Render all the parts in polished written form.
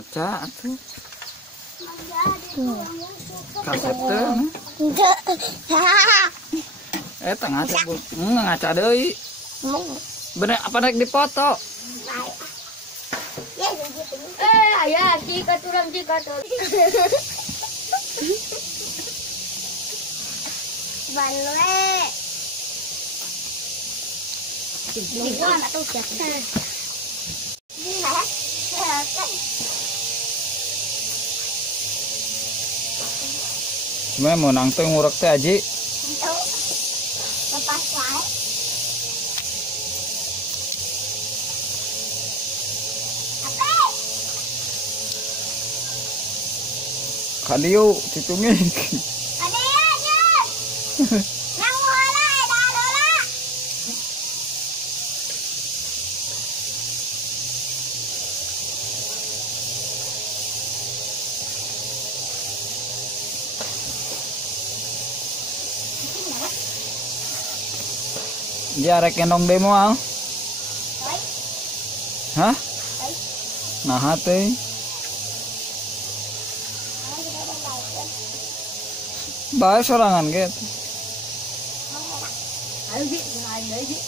Maca atuh. Kaset teh. Eta ngaca bu. Ngaca deui. Bener apa naik dipoto? Ayah, jika turun. Balwe. Lingkungan atau siapa? Cuma mau nang teh ngurek teh aji. Lepas wae. Apa? Kadieu cicungnya. Adanya. Nang wala eda dola. Ya rek gendong demo al. Hah? Nah teh. Bae sorangan ge. Ayo Ji, jangan ada Ji.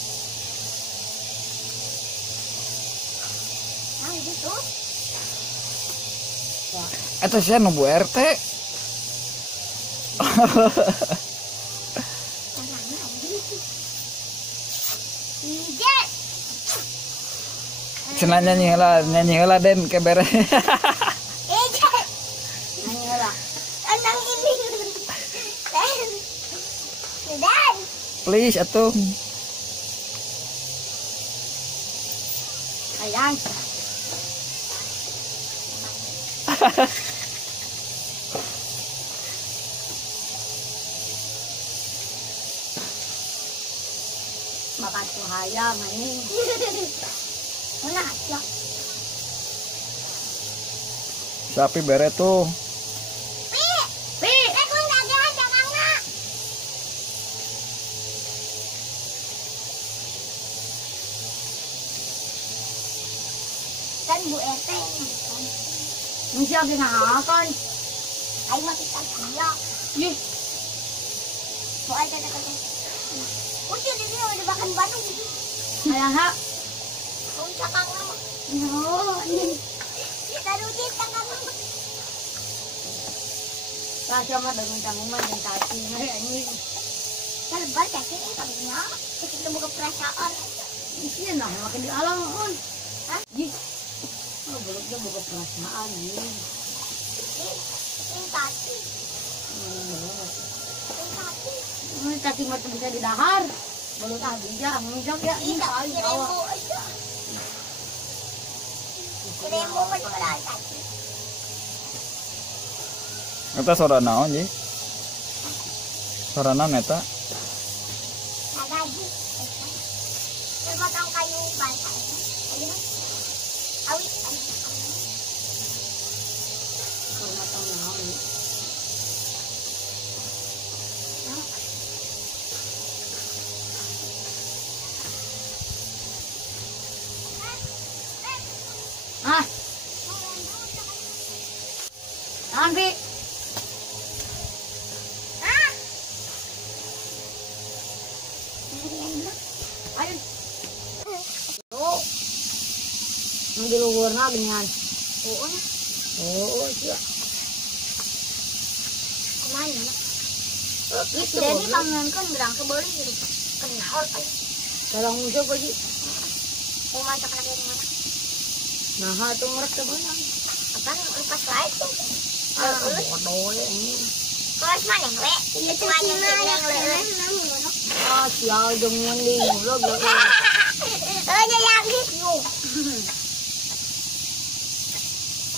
Ah, gitu. Eta sia nu Bu RT. Cenah nyanyi heula Den ke bere. Nyanyi heula. Anang ini. Dan. Please atuh. Sayang. Bapak tuh hayam ini. Mana aja? Tapi bere tuh. Pi, aku nggak ada mana. Kan Bu RT yang siap dengan kan? Ayo mati kan dia. Ih, mau aja kata. Udah di sini udah makan batu. Ayah hak. Kau cakang nama. No, ini. Kita rujuk cakang nama. Kasih mah dengan canggungan dan kaki ini. Kalau baca ini kamunya, kita buka perasaan. Ini nah makin di alam pun. Hah? Ih, oh belum dia buka perasaan ini. Ini kaki. Ini kaki mah bisa didahar. Belum tadi ya, menjak ya ini kali bawah. Kiremo pa pala kaki. Eta sora naon ji? Sora naon eta? Nagaji. Terpotong kayu basah. Ayo. Awit. Terpotong naon. Ah. Ambil. Ah. Ayo. Oh. Nunggu luarnya dengan. Oh, iya. Kemana? Itu jadi pangan kan berang ke bawah gitu. Kenal kan? Tolong musuh aja. Mau masak lagi mana? Nah, itu merek teman. Kan lepas lain tuh. Bodoh ini. Kelas mana yang we? Itu aja yang le. Ah, sial dengan di mulut lo. Oh, jadi habis yuk.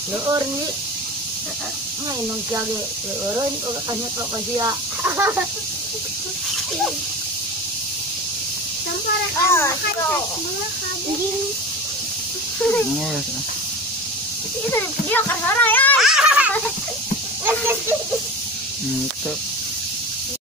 Leur ni. Ngai nang jage leureun kok kanya kok kasia. Sampara kan ini. Itu dia kasar ya. Itu.